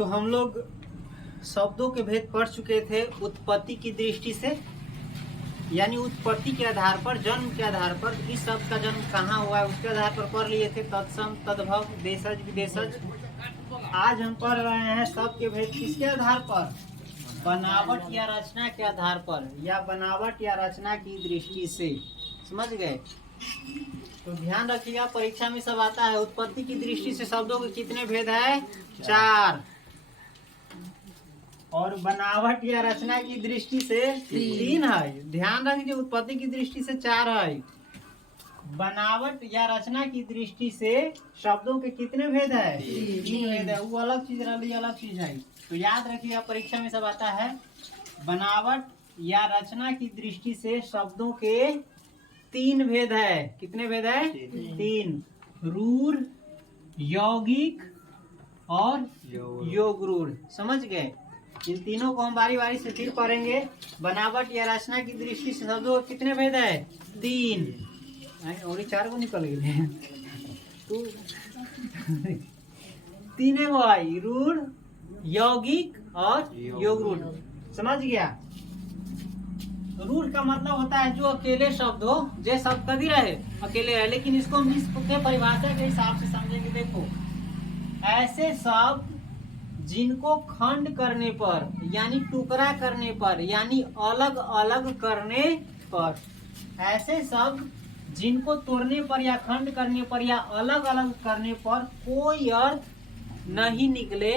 तो हम लोग शब्दों के भेद पढ़ चुके थे उत्पत्ति की दृष्टि से, यानी उत्पत्ति के आधार पर, जन्म के आधार पर, इस शब्द का जन्म कहाँ हुआ है उसके आधार पर पढ़ लिए थे। तत्सम, तद्भव, देशज, विदेशज। आज हम पढ़ रहे हैं शब्द के भेद किसके आधार पर? बनावट या रचना के आधार पर, या बनावट या रचना की दृष्टि से। समझ गए? तो ध्यान रखिएगा, परीक्षा में सब आता है। उत्पत्ति की दृष्टि से शब्दों के कितने भेद है? 4। और बनावट या रचना की दृष्टि से 3 है। ध्यान रखिए, उत्पत्ति की दृष्टि से 4 है। बनावट या रचना की दृष्टि से शब्दों के कितने भेद है? 3 भेद है। वो अलग चीज रही, अलग चीज है। तो याद रखिएगा, परीक्षा में सब आता है। बनावट या रचना की दृष्टि से शब्दों के 3 भेद है। कितने भेद है? 3। रूढ़, यौगिक और योगरूढ़। समझ गए? इन तीनों को हम बारी बारी से फिर पढ़ेंगे। बनावट या रचना की दृष्टि से शब्दों के कितने भेद है? 3। और 4 को निकल गए। तो 3 वो आई, रूढ़, यौगिक और योगरूढ़। समझ गया? रूढ़ का मतलब होता है जो अकेले शब्द हो, जो शब्द कभी रहे अकेले है, लेकिन इसको हम इसके परिभाषा के हिसाब से समझेंगे। देखो, ऐसे शब्द जिनको खंड करने पर, यानी टुकड़ा करने पर, यानी अलग अलग करने पर, ऐसे शब्द जिनको तोड़ने पर या खंड करने पर या अलग अलग करने पर कोई अर्थ नहीं निकले,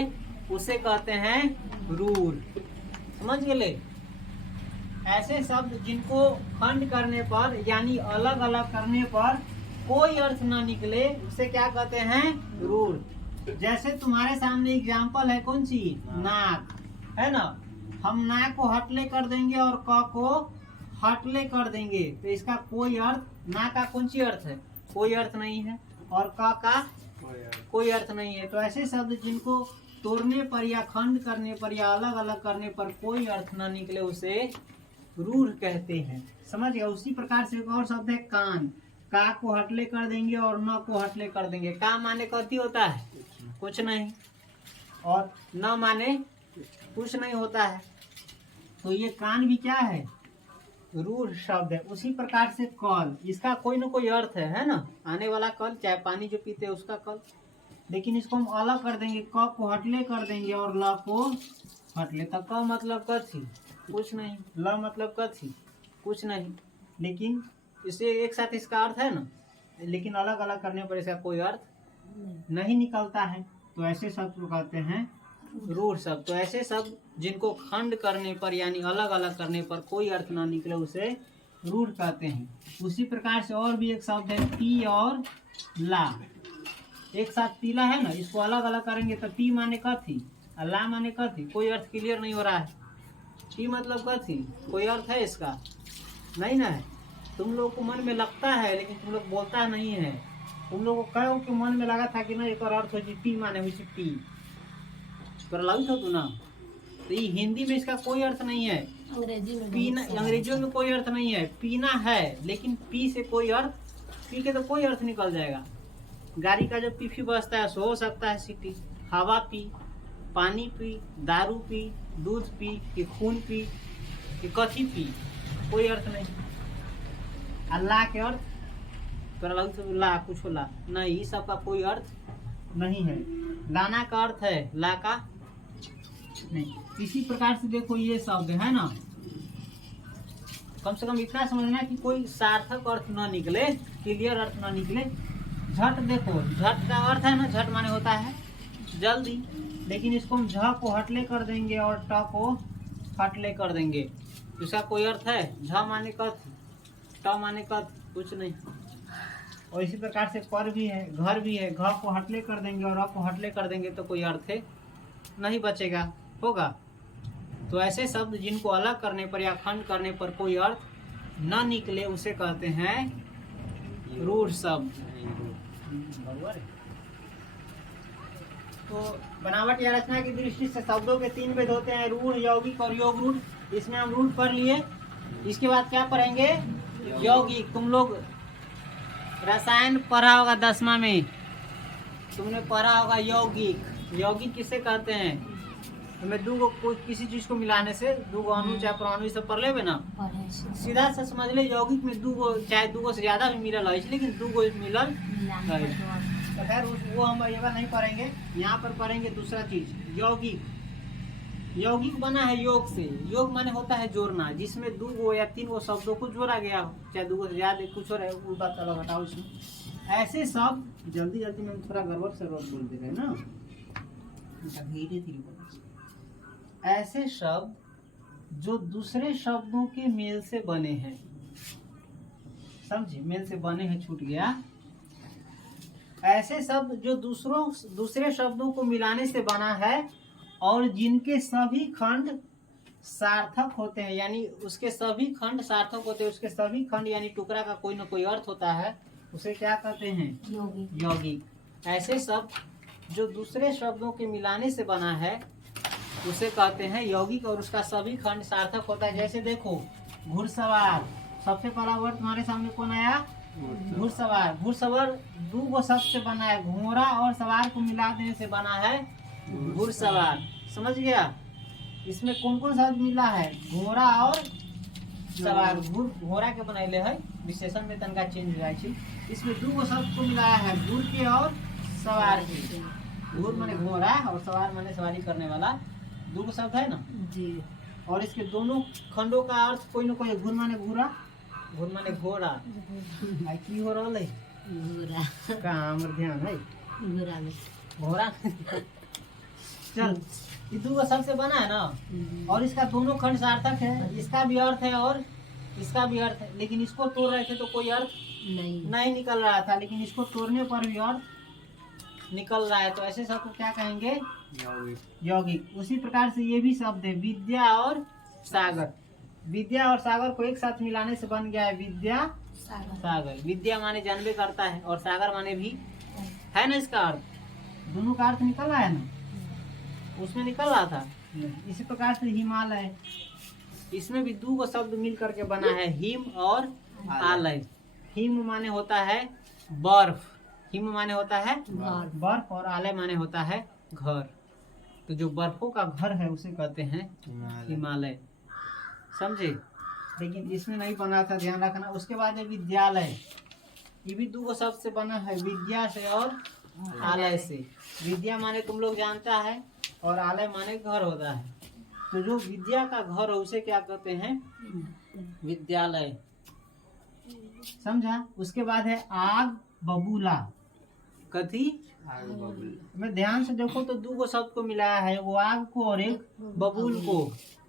उसे कहते हैं रूढ़। समझ गए? ऐसे शब्द जिनको खंड करने पर यानी अलग अलग करने पर कोई अर्थ न निकले, उसे क्या कहते हैं? रूढ़। जैसे तुम्हारे सामने एग्जाम्पल है, कौन सी? नाक, है ना। हम नाक को हटले कर देंगे और क को हटले कर देंगे, तो इसका कोई अर्थ, ना का कौन सी अर्थ है? कोई अर्थ नहीं है, और क का कोई अर्थ नहीं है। तो ऐसे शब्द जिनको तोड़ने पर या खंड करने पर या अलग अलग करने पर कोई अर्थ न निकले, उसे रूढ़ कहते हैं। समझ गया? उसी प्रकार से एक और शब्द है कान। का को हटले कर देंगे और न को हटले कर देंगे। का माने कथी होता है? कुछ नहीं। और न माने कुछ नहीं होता है। तो ये कान भी क्या है? रूढ़ शब्द है। उसी प्रकार से कल, इसका कोई न कोई अर्थ है ना। आने वाला कल, चाहे पानी जो पीते हैं उसका कल, लेकिन इसको हम अलग कर देंगे। क को हटले कर देंगे और ल को हटले। तो क मतलब कथी? कुछ नहीं। ल मतलब कथी? कुछ नहीं। लेकिन इसे एक साथ इसका अर्थ है ना, लेकिन अलग अलग करने पर इसका कोई अर्थ नहीं निकलता है। तो ऐसे शब्द को कहते हैं रूढ़ शब्द। तो ऐसे शब्द जिनको खंड करने पर यानी अलग अलग करने पर कोई अर्थ ना निकले, उसे रूढ़ कहते हैं। उसी प्रकार से और भी एक शब्द है पी और ला। एक साथ पीला है ना, इसको अलग अलग करेंगे तो पी माने कथी और ला माने कथी? कोई अर्थ क्लियर नहीं हो रहा है। पी मतलब कथी? कोई अर्थ है इसका? नहीं ना है। तुम लोग को मन में लगता है, लेकिन तुम लोग बोलता नहीं है। तुम लोग को कहो कि मन में लगा था कि ना एक और अर्थ हो जी पी माने हुई पी, पर लगी था तू ना। तो ये हिंदी में इसका कोई अर्थ नहीं है। अंग्रेजी में पीना, अंग्रेजियों में कोई अर्थ नहीं है। पीना है, लेकिन पी से कोई अर्थ, पी के तो कोई अर्थ निकल जाएगा। गाड़ी का जो पीफी बजता है सो हो सकता है सीटी। हवा पी, पानी पी, दारू पी, दूध पी, कि खून पी, कि कथी पी, कोई अर्थ नहीं। अल्लाह के अर्थ तोरा लग तो ला कुछ ला नहीं, इस सब का कोई अर्थ नहीं है। लाना का अर्थ है, ला का नहीं। इसी प्रकार से देखो, ये शब्द है ना, कम से कम इतना समझना कि कोई सार्थक अर्थ न निकले, क्लियर अर्थ न निकले। झट देखो, झट का अर्थ है ना, झट माने होता है जल्दी, लेकिन इसको हम झ को हटले कर देंगे और ट को हटले कर देंगे। इसका कोई अर्थ है? झ माने कथी, ट माने कथी? कुछ नहीं। और इसी प्रकार से पर भी है, घर भी है। घ को हटले कर देंगे और अ को हटले कर देंगे तो कोई अर्थ नहीं बचेगा, होगा। तो ऐसे शब्द जिनको अलग करने पर या खंड करने पर कोई अर्थ न निकले, उसे कहते हैं रूढ़ शब्द। तो बनावट या रचना की दृष्टि से शब्दों के 3 भेद होते हैं, रूढ़, यौगिक और योगरूढ़। इसमें हम रूढ़ पढ़ लिए। इसके बाद क्या पढ़ेंगे? यौगिक। तुम लोग रसायन पढ़ा होगा 10वां में, तुमने पढ़ा होगा यौगिक। यौगिक किसे कहते हैं? तो मैं दू गो कोई किसी चीज को मिलाने से दू गो अणु चाहे परमाणु सब पढ़ लेबे ना, सीधा सा समझ ले यौगिक में दू गो चाहे दू गो से ज्यादा भी मिलल है, लेकिन दू गो मिलल है। तो खैर वो हम ये बार नहीं पढ़ेंगे, यहाँ पर पढ़ेंगे दूसरा चीज यौगिक। यौगिक बना है योग से। योग माने होता है जोड़ना, जिसमें दू गो या तीन गो शब्दों को जोड़ा गया हो, चाहे दू गो से ज्यादा कुछ हो रहा है, वो बात चलो हटाओ इसमें। ऐसे शब्द जल्दी जल्दी में थोड़ा गड़बड़ से बोल दे रहे हैं ना, धीरे धीरे बोलो। ऐसे शब्द जो दूसरे शब्दों के मेल से बने हैं, समझे, मेल से बने हैं छूट गया। ऐसे शब्द जो दूसरे शब्दों को मिलाने से बना है और जिनके सभी खंड सार्थक होते हैं, यानी उसके सभी खंड सार्थक होते हैं, उसके सभी खंड यानी टुकड़ा का कोई ना कोई अर्थ होता है, उसे क्या कहते हैं? यौगिक। ऐसे शब्द जो दूसरे शब्दों के मिलाने से बना है उसे कहते हैं यौगिक और उसका सभी खंड सार्थक होता है। जैसे देखो घुड़सवार, सबसे पहला वर्ड तुम्हारे सामने कौन आया? घुड़सवार। घुड़सवार दो गो शब्द से बना है, घोड़ा और सवार को मिला देने से बना है घुड़सवार। समझ गया? इसमें कौन कौन शब्द मिला है? घोड़ा और सवार। घोड़ा के बनैले है, विशेषण में तनका चेंज हो जाए। इसमें दो गो शब्द को मिलाया है, घुड़ के और सवार के। घुड़ माने घोड़ा और सवार माने सवारी करने वाला, दो गो शब्द है ना जी। और इसके दोनों खंडों का अर्थ कोई न कोई। घुड़ माने घोड़ा, घुड़ माने घोड़ा। आई की हो रहा है? घोड़ा का हमर ध्यान है घोड़ा में, घोड़ा। चल, ये दो गो शब्द से बना है ना, और इसका दोनों खंड सार्थक है। इसका भी अर्थ है और इसका भी अर्थ है, लेकिन इसको तोड़ रहे थे तो कोई अर्थ नहीं निकल रहा था, लेकिन इसको तोड़ने पर भी अर्थ निकल रहा है। तो ऐसे शब्द को क्या कहेंगे? यौगिक। उसी प्रकार से ये भी शब्द है विद्या और सागर। विद्या और सागर को एक साथ मिलाने से बन गया है विद्या सागर। विद्या माने जानबे करता है और सागर माने भी है ना, इसका अर्थ दोनों का अर्थ निकल रहा है ना, उसमें निकल रहा था। इसी प्रकार से हिमालय, इसमें भी दो गो शब्द मिल करके बना है, हिम और आलय। हिम माने होता है बर्फ, हिम माने होता है बर्फ, और आलय माने होता है घर। तो जो बर्फों का घर है उसे कहते हैं हिमालय। समझे? लेकिन इसमें नहीं बना था, ध्यान रखना। उसके बाद है विद्यालय। ये भी दो गो शब्द से बना है, विद्या से और आलय से। विद्या माने तुम लोग जानता है और आलय माने घर होता है। तो जो विद्या का घर है उसे क्या कहते हैं? विद्यालय। समझा? उसके बाद है आग बबूला। कथी? आग बबूला। मैं ध्यान से देखो तो दो गो शब्द को मिलाया है, वो आग को और एक बबूल को।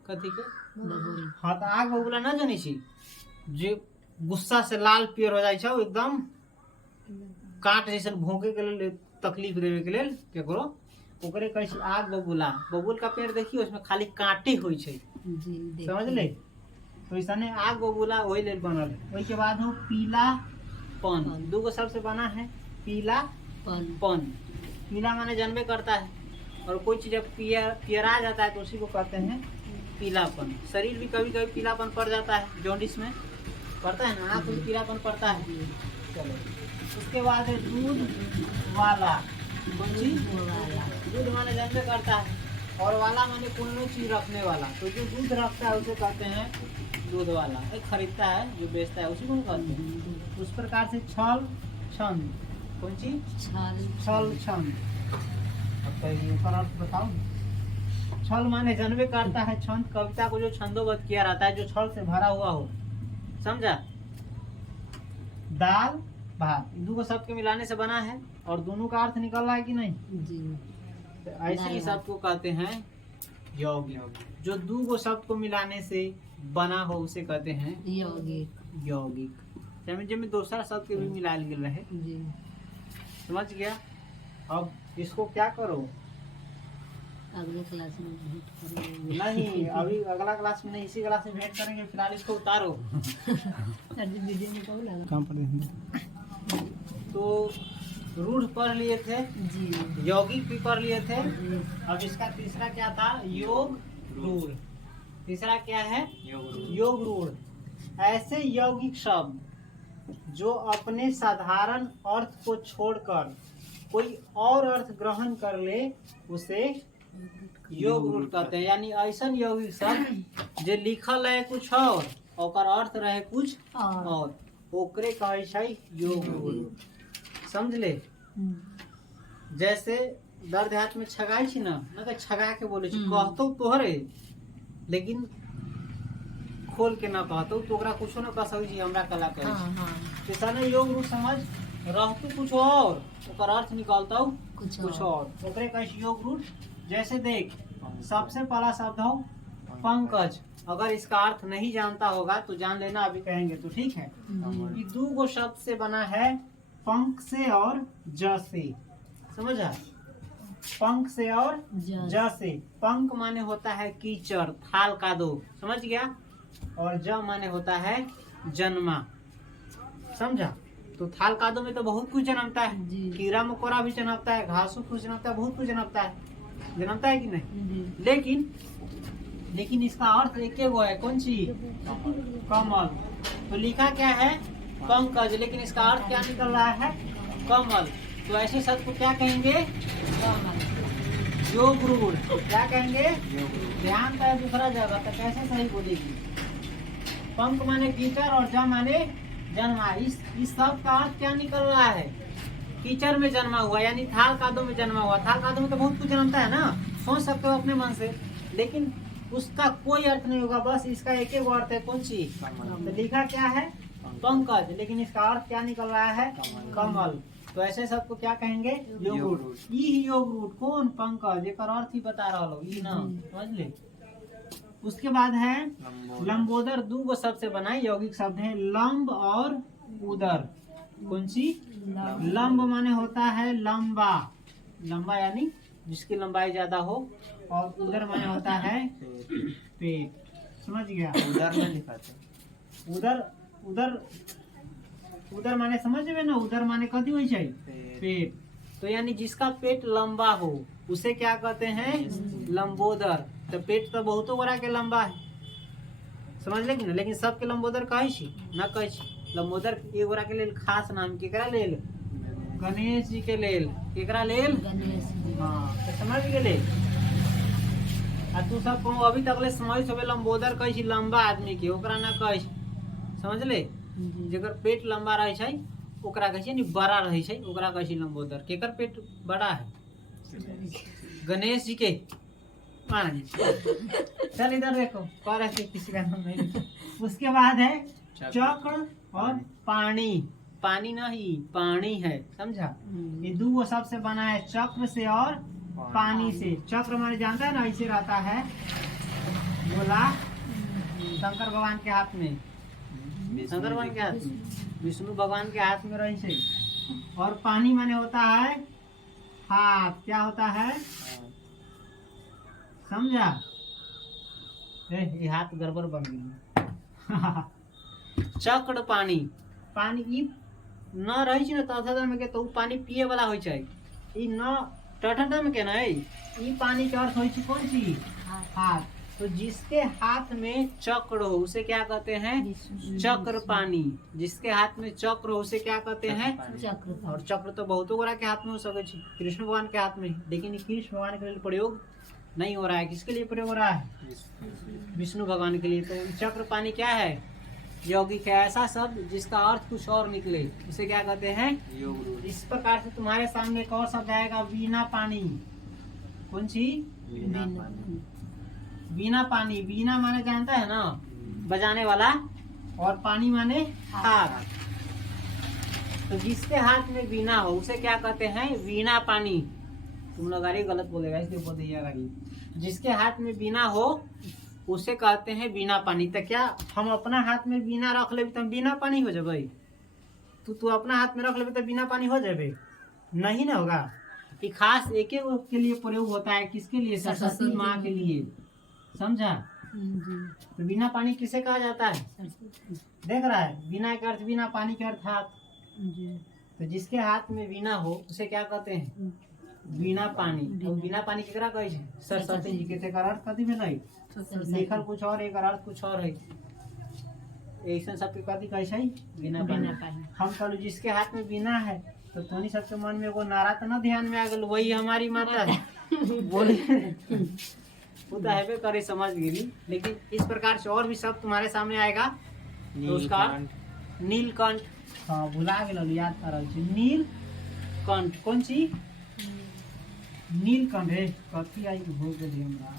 कथी के? बबूल। हाँ, तो आग बबूला ना जानी छी, जो गुस्सा से लाल पियर हो जाए छो, एकदम काट जैसे भोंके के लिए तकलीफ देवे के लिए केकरो, ओकरे कहै छै आग बबूला। बबूल का पेड़ देखियो, उसमें खाली कांटे होई छै, समझ ले? तो इसने आग बबूला वही लेल बनल है। वही के बाद हो पीला पन। दो गो शब्द से बना है, पीला पन। पीला माने जानबे करता है, और कोई चीज जब पियरा जाता है तो उसी को कहते हैं पीलापन। शरीर भी कभी कभी पीलापन पड़ जाता है, जॉन्डिस में पड़ता है ना, आँख में पीलापन पड़ता है। चलो, उसके बाद है दूध वाला। दूध माने जानबे करता है, और वाला माने कोई चीज रखने वाला। तो जो दूध रखता है उसे कहते हैं दूध वाला। एक खरीदता है, जो बेचता है, उसी को कहते हैं। उस प्रकार से छल छंद। कौन चीज? छल छंद। अब ऊपर अर्थ बताओ। छल माने जानबे करता है, छंद कविता को जो छंदोबद्ध किया रहता है, जो छल से भरा हुआ हो। समझा? दाल भात, दो गो शब्द के मिलाने से बना है और दोनों का अर्थ निकल रहा है कि नहीं जी। तो ऐसे ही शब्द को कहते हैं यौगिक। जो दो गो शब्द को मिलाने से बना हो उसे कहते हैं यौगिक। यौगिक समझे में दूसरा शब्द के भी मिला रहे जी। समझ गया? अब इसको क्या करो, अगले क्लास में भेंट करेंगे। नहीं, अभी अगला क्लास में नहीं, इसी क्लास में भेंट करेंगे। फिलहाल इसको उतारो। काम पर तो रूढ़ पढ़ लिए थे जी, यौगिक भी पढ़ लिए थे। अब इसका तीसरा क्या था? योग रूढ़। तीसरा क्या है? योग रूढ़। ऐसे यौगिक शब्द जो अपने साधारण अर्थ को छोड़कर कोई और अर्थ ग्रहण कर ले उसे योग रूट कहते हैं। यानी ऐसा यौगिक शब्द जे लिखल है कुछ और ओकर अर्थ रहे कुछ और ओकरे कहे छै योग रूट। समझ ले। जैसे दर्द हाथ में छगाई छी ना तो छगा के बोले छी कहतो तोहरे लेकिन खोल के ना कहतो तो ओकरा कुछो ना कह सकै छी हमरा कला कहे ऐसा ना योग रूट समझ रहतु कुछ और ओकर अर्थ निकालता कुछ और ओकरे कहे छी योग रूट। जैसे देख सबसे पहला शब्द हो पंकज। अगर इसका अर्थ नहीं जानता होगा तो जान लेना अभी कहेंगे तो ठीक है। ये दो गो शब्द से बना है पंख से और ज से। समझा पंख से और ज से। पंख माने होता है कीचड़ थाल का दो समझ गया और ज माने होता है जन्मा। समझा। तो थाल कादो में तो बहुत कुछ जन्मता है कीड़ा मकोड़ा भी जन्मता है घासू फूस जन्मता है बहुत कुछ जन्मता है कि नहीं। लेकिन इसका अर्थ एक वो है कौन सी कमल। तो लिखा क्या है पंकज लेकिन इसका अर्थ क्या निकल रहा है कमल। तो ऐसे शब्द को क्या कहेंगे योग रूट। क्या कहेंगे ध्यान का दूसरा जगह तो कैसे सही बोलेगी। पंख माने कीचड़ और ज माने जन्मा। इस शब्द का अर्थ क्या निकल रहा है कीचड़ में जन्मा हुआ यानी थाल कादो में जन्मा हुआ। थाल कादो में तो बहुत कुछ जन्मता है ना सोच सकते हो अपने मन से लेकिन उसका कोई अर्थ नहीं होगा बस इसका एक ही अर्थ है कौन सी तो लिखा क्या है पंकज लेकिन इसका अर्थ क्या निकल रहा है कमल। तो ऐसे शब्द को क्या कहेंगे योग रूट। योग रूट कौन पंकज एक अर्थ ही बता रहा लो ई ना समझ ले। उसके बाद है लंबोदर। दो गो शब्द से बना यौगिक शब्द है लंब और उदर। कौन सी लंब माने होता है लंबा लंबा यानी जिसकी लंबाई ज्यादा हो और उदर माने होता है पेट। समझ गया। उदर में लिखा था उदर उदर उदर माने समझ में ना उदर माने कथी हो पेट। तो यानी जिसका पेट लंबा हो उसे क्या कहते हैं लंबोदर। तो पेट तो बहुतो गोरा के लंबा है समझ ले कि ना लेकिन सबके लंबोदर कहे छी ना कहे छी। लंबोदर एक गोरा के लेल खास नाम केकरा लेल गणेश जी के लेल केकरा लेल हाँ तो समझ गेले। आ तू सब को अभी तक ले समझ सबे लंबोदर कहे छी लंबा आदमी के ओकरा ना कहे छी समझ ले। जेकर पेट लंबा रहे छै ओकरा कहे छी नि बड़ा रहे छै ओकरा कहे छी लंबोदर। केकर पेट बड़ा है गणेश जी के। चल इधर देखो कह रहे थे किसी का नाम नहीं। उसके बाद है चक्र और पानी। पानी नहीं पानी है समझा। ये दो शब्द से बना है चक्र से और पानी से। चक्र माने जानता है ना ऐसे रहता है बोला शंकर भगवान के हाथ में शंकर भगवान के हाथ में विष्णु भगवान के हाथ में रही से। और पानी माने होता है हाथ। क्या होता है समझा। ये हाथ गड़बड़ बन गई। चक्र पानी पानी ई न रही छै ना तथा में के तो पानी पिए वाला होय छै ई न टठटा में के नहीं। ई पानी के अर्थ होय छै कौन सी हाथ। तो जिसके हाथ में चक्र हो उसे क्या कहते हैं चक्र पानी। जिसके हाथ में चक्र हो उसे क्या कहते हैं चक्र। और चक्र तो बहुतों गोरा के हाथ में हो सके कृष्ण भगवान के हाथ में लेकिन कृष्ण भगवान के लिए प्रयोग नहीं हो रहा है। किसके लिए प्रयोग हो रहा है विष्णु भगवान के लिए। तो चक्र पानी क्या है यौगिक है ऐसा शब्द जिसका अर्थ कुछ और निकले उसे क्या कहते हैं योग। इस प्रकार से तुम्हारे सामने एक और शब्द आएगा वीणा पानी। कौन सी वीणा पानी। वीणा माने जानता है ना बजाने वाला और पानी माने हाथ। तो जिसके हाथ में वीणा हो उसे क्या कहते हैं वीणा पानी। तुम लोग गाड़ी गलत बोलेगा इसलिए बोल दिया गाड़ी। जिसके हाथ में वीणा हो उसे कहते हैं वीणा पानी। तो क्या हम अपना हाथ में वीणा रख ले तो वीणा पानी हो जाए। तू अपना हाथ में रख ले तो वीणा पानी हो जाए नहीं ना होगा। कि खास एक के लिए प्रयोग होता है किसके लिए सरस्वती माँ के लिए समझा। तो वीणा पानी किसे कहा जाता है देख रहा है। वीणा के अर्थ वीणा पानी के अर्थ हाथ। तो जिसके हाथ में वीणा हो उसे क्या कहते हैं वीणा पानी। तो वीणा पानी केकरा कहे छै सरस्वती जी के। तेकर अर्थ कथी भेलै लिखल कुछ और एक अर्थ कुछ और है ऐसा सबके कथी कहे छै वीणा पानी। हम कहलू जिसके हाथ में वीणा है तो तोनी सबके मन में वो नारा तो ना ध्यान में आ गल, वही हमारी माता है बोले वो तो है करे समझ गई। लेकिन इस प्रकार से और भी शब्द तुम्हारे सामने आएगा। तो उसका नीलकंठ, हाँ भुला गेल, याद कर रही नीलकंठ, कौन सी नीलकंठ है, कथी आई हो गई हमरा,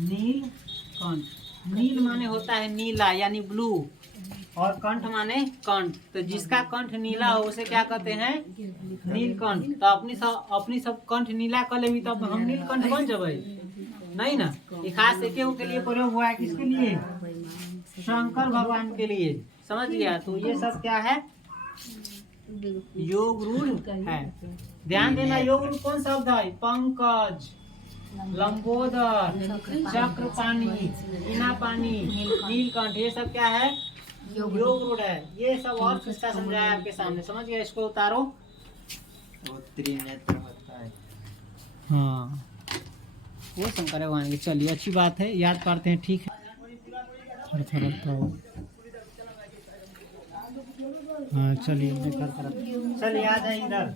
नीलकंठ। नील माने होता है नीला यानी ब्लू, और कंठ माने कंठ। तो जिसका कंठ नीला हो उसे क्या कहते हैं, नीलकंठ। तो अपनी सब कंठ नीला कर लेवी तब हम नीलकंठ बन जबै नहीं ना। ये खास एक के लिए प्रयोग हुआ है, किसके लिए, शंकर भगवान के लिए, समझ गया। तो ये सब क्या है, योग रूढ़ है। ध्यान देना, योग रूढ़ कौन शब्द है, पंकज, लंबोदर, चक्रपाणी, मीनापानी, नीलकंठ, ये सब क्या है, योग रूढ़ है। ये सब और किसका समझाया आपके सामने, समझ गया। इसको उतारो, वो त्रिनेत्र होता है, हाँ वो शंकर भगवान के। चलिए अच्छी बात है, याद करते हैं, ठीक है। थोड़ा तो हाँ चलिए चलिए आ जाए इधर।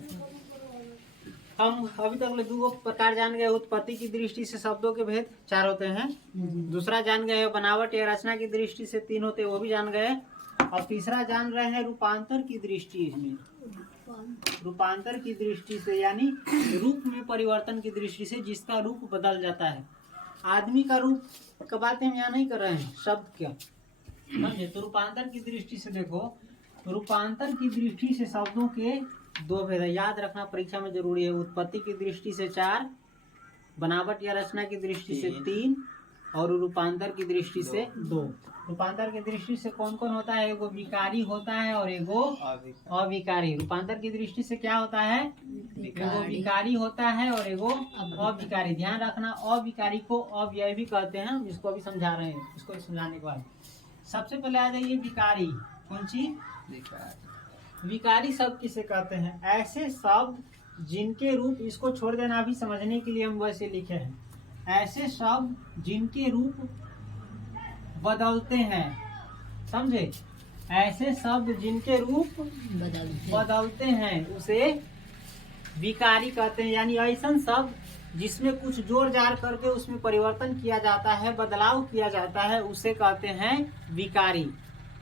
हम अभी तक दो प्रकार जान गए, उत्पत्ति की दृष्टि से शब्दों के भेद 4 होते हैं। दूसरा जान गए बनावट या रचना की दृष्टि से 3 होते हैं, वो भी जान गए। और तीसरा जान रहे हैं रूपांतर की दृष्टि। इसमें रूपांतर की दृष्टि से यानी रूप में परिवर्तन की दृष्टि से, जिसका रूप बदल जाता है। आदमी का रूप का बात हम यहाँ नहीं कर रहे हैं, शब्द क्या समझे। तो रूपांतर की दृष्टि से देखो, रूपांतर की दृष्टि से शब्दों के 2 भेद है, याद रखना, परीक्षा में जरूरी है। उत्पत्ति की दृष्टि से 4, बनावट या रचना की दृष्टि से 3, और रूपांतर की दृष्टि से 2। रूपांतर की दृष्टि से कौन कौन होता है, एगो विकारी होता है और एगो अविकारी। रूपांतर की दृष्टि से क्या होता है, एगो विकारी होता है और एगो अविकारी। ध्यान रखना, अविकारी को अव्यय भी कहते हैं, इसको अभी समझा रहे हैं। इसको समझाने के बाद सबसे पहले आ जाइए विकारी। कौन सी, विकारी शब्द किसे कहते हैं, ऐसे शब्द जिनके रूप, इसको छोड़ देना अभी समझने के लिए हम वैसे लिखे हैं, ऐसे शब्द जिनके रूप बदलते हैं, समझे। ऐसे शब्द जिनके रूप बदलते हैं उसे विकारी कहते हैं। यानी ऐसा शब्द जिसमें कुछ जोड़ जाड़ करके उसमें परिवर्तन किया जाता है, बदलाव किया जाता है, उसे कहते हैं विकारी।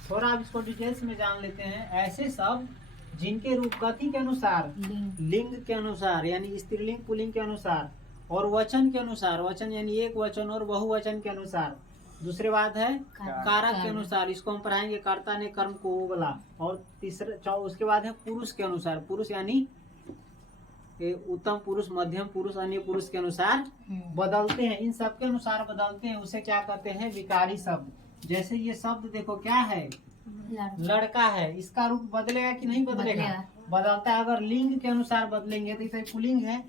थोड़ा आप इसको डिटेल्स में जान लेते हैं। ऐसे शब्द जिनके रूप कथी के अनुसार, लिंग के अनुसार, यानी स्त्रीलिंग पुल्लिंग के अनुसार, और वचन के अनुसार, वचन यानी एक वचन और बहुवचन के अनुसार। दूसरे बात है कारक के अनुसार, इसको हम पढ़ाएंगे, कर्ता ने कर्म को बोला। और तीसरा उसके बाद है पुरुष के अनुसार, पुरुष यानी उत्तम पुरुष, मध्यम पुरुष, अन्य पुरुष के अनुसार बदलते हैं। इन सब के अनुसार बदलते हैं, उसे क्या कहते हैं, विकारी शब्द। जैसे ये शब्द देखो क्या है, लड़का है, इसका रूप बदलेगा कि नहीं बदलेगा, बदलता है। अगर लिंग के अनुसार बदलेंगे तो ये पुल्लिंग है,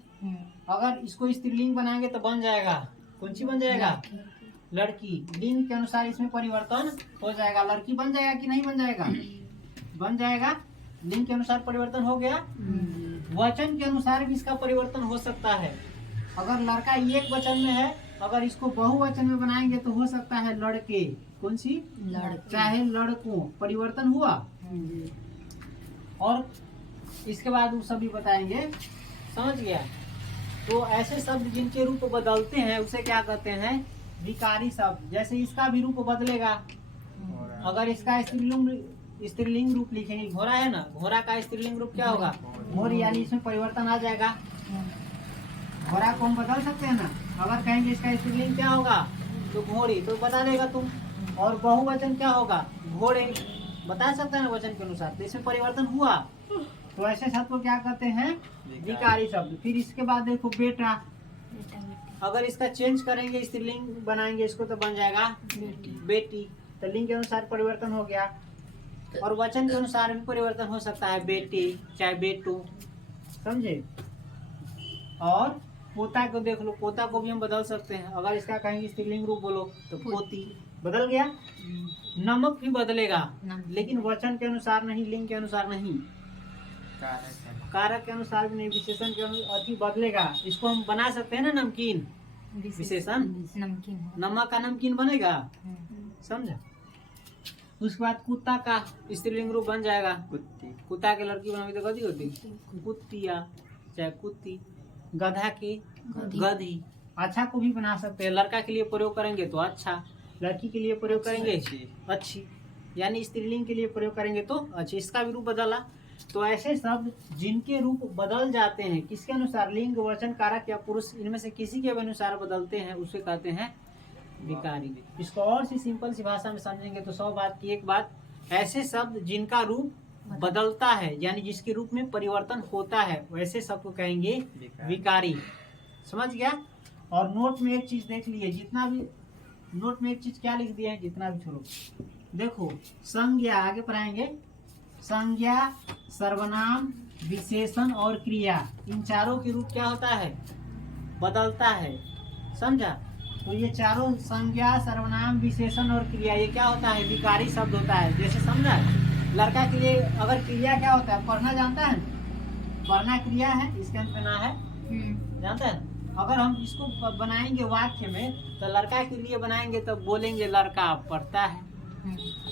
अगर इसको स्त्रीलिंग बनाएंगे तो बन जाएगा, कौन सी बन जाएगा, लड़की। लिंग के अनुसार इसमें परिवर्तन हो जाएगा, लड़की बन जाएगा कि नहीं बन जाएगा, बन जाएगा। लिंग के अनुसार परिवर्तन हो गया। वचन के अनुसार भी इसका परिवर्तन हो सकता है। अगर लड़का एक वचन में है, अगर इसको बहुवचन में बनाएंगे तो हो सकता है लड़के, कौन सी, चाहे लड़कों, परिवर्तन हुआ। और इसके बाद वो सभी बताएंगे, समझ गया। तो ऐसे शब्द जिनके रूप बदलते हैं उसे क्या कहते हैं, विकारी शब्द। जैसे इसका भी रूप बदलेगा, अगर इसका स्त्रीलिंग रूप लिखेंगे, घोड़ा है ना, घोड़ा का स्त्रीलिंग रूप क्या होगा, घोड़ी, यानी इसमें परिवर्तन आ जाएगा। घोड़ा को हम बदल सकते हैं ना, अगर कहेंगे इसका स्त्रीलिंग क्या होगा तो घोड़ी, तो बता देगा तुम। और बहुवचन क्या होगा, घोड़े, बता सकते हैं ना वचन के अनुसार, तो इसमें परिवर्तन हुआ। तो ऐसे शब्द को क्या कहते हैं, विकारी शब्द। फिर इसके बाद देखो बेटा, अगर इसका चेंज करेंगे, स्त्रीलिंग बनाएंगे इसको तो बन जाएगा बेटी। तो लिंग के अनुसार परिवर्तन हो गया, और वचन के अनुसार भी परिवर्तन हो सकता है, बेटी चाहे बेटू, समझे। और पोता को देख लो, पोता को भी हम बदल सकते हैं। अगर इसका कहेंगे स्त्रीलिंग रूप बोलो तो पोती, बदल गया। नमक भी बदलेगा, लेकिन वचन के अनुसार नहीं, लिंग के अनुसार नहीं, कारक के अनुसार भी नहीं, विशेषण के अनुसार बदलेगा। इसको हम बना सकते हैं ना नमकीन, विशेषण, नमक का नमकीन बनेगा, समझा। उसके बाद कुत्ता का स्त्रीलिंग रूप बन जाएगा कुत्ती, कुत्ता के लड़की बनावी तो गधी होती कुत्तिया चाहे कुत्ती। गधा की गधी। अच्छा को भी बना सकते हैं, लड़का के लिए प्रयोग करेंगे तो अच्छा, लड़की के लिए प्रयोग करेंगे अच्छी, यानी स्त्रीलिंग के लिए प्रयोग करेंगे तो अच्छी। इसका भी रूप बदला। तो ऐसे शब्द जिनके रूप बदल जाते हैं किसके अनुसार, लिंग वचन कारक या पुरुष इनमें से किसी के अनुसार बदलते हैं उसे कहते हैं विकारी। इसको और सी सिंपल सी भाषा में समझेंगे तो 100 बात की एक बात, ऐसे शब्द जिनका रूप बदलता है यानी जिसके रूप में परिवर्तन होता है वैसे शब्द को कहेंगे विकारी। समझ गया। और नोट में एक चीज देख लिए, जितना भी नोट में एक चीज क्या लिख दिया है, जितना भी छोड़ो देखो, संज्ञा आगे पढ़ाएंगे, संज्ञा, सर्वनाम, विशेषण और क्रिया, इन चारों के रूप क्या होता है, बदलता है। समझा। तो ये चारों संज्ञा, सर्वनाम, विशेषण और क्रिया ये क्या होता है, विकारी शब्द होता है। जैसे समझा, लड़का के लिए अगर क्रिया क्या होता है, पढ़ना जानता है, पढ़ना क्रिया है, इसके अंत में ना है, जानता है। अगर हम इसको बनाएंगे वाक्य में तो लड़का के लिए बनाएंगे तो बोलेंगे लड़का पढ़ता है,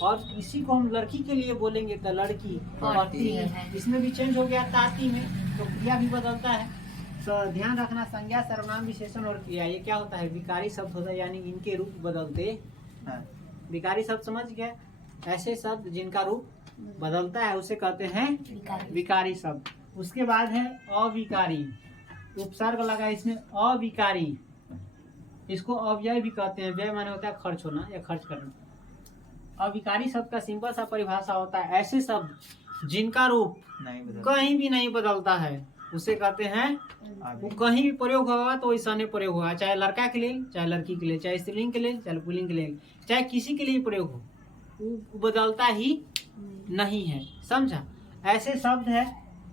और इसी को हम लड़की के लिए बोलेंगे तो लड़की पढ़ती है। इसमें भी चेंज हो गया ताती में, तो क्रिया भी बदलता है। तो ध्यान रखना, संज्ञा, सर्वनाम, विशेषण और क्रिया ये क्या होता है, विकारी शब्द होता है, यानी इनके रूप बदलते हैं। विकारी शब्द समझ गए। ऐसे शब्द जिनका रूप बदलता है उसे कहते हैं विकारी शब्द। उसके बाद है अविकारी, उपसर्ग लगा इसमें, अविकारी, इसको अव्यय भी कहते हैं। व्यय माने होता है खर्च होना या खर्च करना। अविकारी शब्द का सिंपल सा परिभाषा होता है, ऐसे शब्द जिनका रूप कहीं भी नहीं बदलता है उसे कहते हैं, वो कहीं भी प्रयोग होगा तो वैसा नहीं प्रयोग होगा, चाहे लड़का के लिए, चाहे लड़की के लिए, चाहे स्त्रीलिंग के लिए, चाहे पुल्लिंग के लिए, चाहे किसी के लिए प्रयोग हो, वो बदलता ही नहीं है। समझा। ऐसे शब्द है,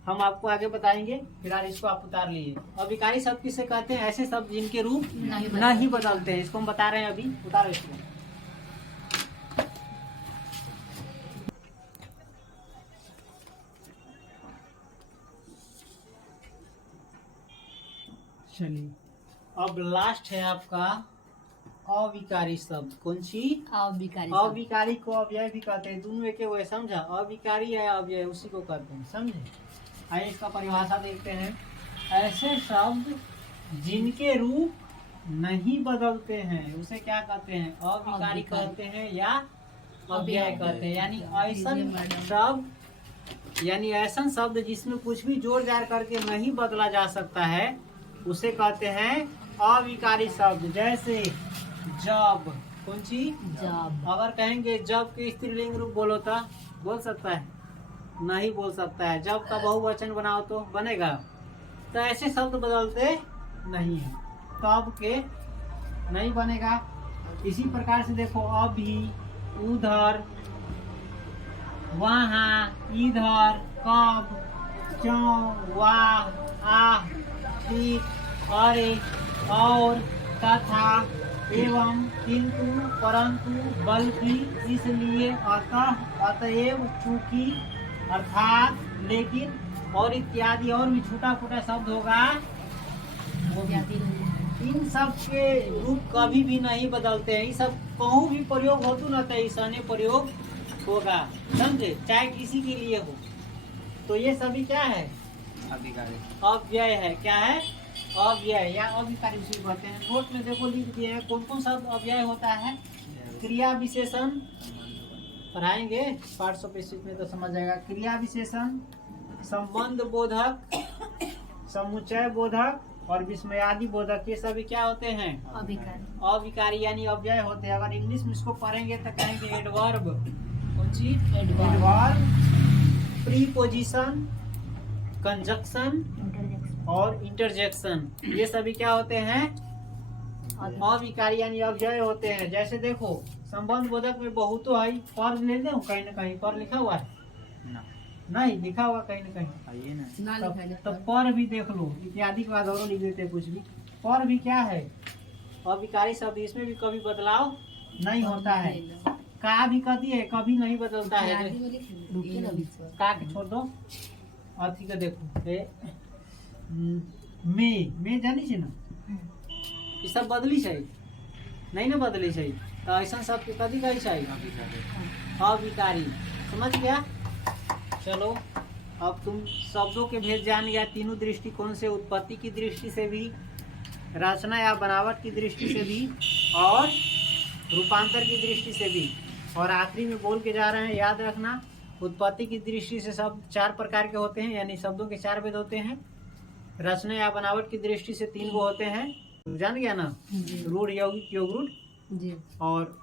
हम आपको आगे बताएंगे, फिलहाल इसको आप उतार लीजिए। अविकारी शब्द किसे कहते हैं, ऐसे शब्द जिनके रूप नहीं बदलते हैं, इसको हम बता रहे हैं अभी, उतारो इसको। चलिए, अब लास्ट है आपका अविकारी शब्द। कौन सी, अविकारी को अव्यय भी कहते हैं, दोनों एक हुए। समझा। अविकारी या अव्यय उसी को कहते हैं। समझे। आइए इसका परिभाषा देखते हैं। ऐसे शब्द जिनके रूप नहीं बदलते हैं उसे क्या कहते हैं, अविकारी कहते हैं या अव्यय कहते हैं। यानी ऐसा शब्द, यानी ऐसा शब्द जिसमें कुछ भी जोड़ जाड़ करके नहीं बदला जा सकता है उसे कहते हैं अविकारी शब्द। जैसे जब, कौन सी, जब। अगर कहेंगे जब के स्त्रीलिंग रूप बोलो तो बोल सकता है, नहीं बोल सकता है। जब का बहुवचन बनाओ तो बनेगा। तो ऐसे शब्द बदलते नहीं है, तब के नहीं बनेगा। इसी प्रकार से देखो, अभी, उधर, वहाँ, इधर, कब, क्यों, वाह, आह, ठीक, अरे, और, तथा, एवं, किंतु, परंतु, बल्कि, इसलिए, अतः, अतएव, चूंकि, अर्थात, लेकिन और इत्यादि और भी छोटा छोटा शब्द होगा, इन सब के रूप कभी भी नहीं बदलते हैं। ये सब कहूँ भी प्रयोग हो तो न तो ऐसा प्रयोग होगा। समझे। चाहे किसी के लिए हो। तो ये सभी क्या है, अव्यय है। क्या है, अव्यय या अविकारी उसी को कहते हैं। नोट में देखो लिख दिए हैं कौन कौन शब्द अव्यय होता है। क्रिया विशेषण पढ़ाएंगे पाठ 100 में तो समझ जाएगा। क्रिया विशेषण, संबंध बोधक, समुच्चय बोधक और विस्मयादि बोधक, ये सभी क्या होते हैं, अविकारी यानी अव्यय होते हैं। अगर इंग्लिश में इसको पढ़ेंगे तो कहेंगे एडवर्ब। कौन सी, एडवर्ब, प्रीपोजिशन, कंजक्शन और इंटरजेक्शन, ये सभी क्या होते हैं, अविकारी यानी अव्यय होते हैं। जैसे देखो, संबंध बोधक में बहुतो है, पर ले दे कहीं ना कहीं पर लिखा हुआ है ना? नहीं लिखा हुआ कहीं ना कहीं। तो पर भी देख लो, इत्यादि के बाद और लिख देते हैं कुछ भी। पर भी क्या है, अविकारी शब्द, इसमें भी कभी बदलाव नहीं होता है। का भी कहती है, कभी नहीं बदलता है। का के छोड़ दो, अथी का देखो, में जानी छे ना, ये सब बदली छै नहीं ना, बदली छै। तो ऐसा सब कथी कहै छै, अविकारी। समझ गया? चलो अब तुम शब्दों के भेद जान गया तीनों दृष्टिकोण से, उत्पत्ति की दृष्टि से भी, रचना या बनावट की दृष्टि से भी, और रूपांतर की दृष्टि से भी। और आखिरी में बोल के जा रहे हैं, याद रखना, उत्पत्ति की दृष्टि से शब्द 4 प्रकार के होते हैं, यानी शब्दों के 4 भेद होते हैं। रचना या बनावट की दृष्टि से 3 वो होते हैं, जान गया ना? रूढ़, यौगिक, योग रूढ़। जी। और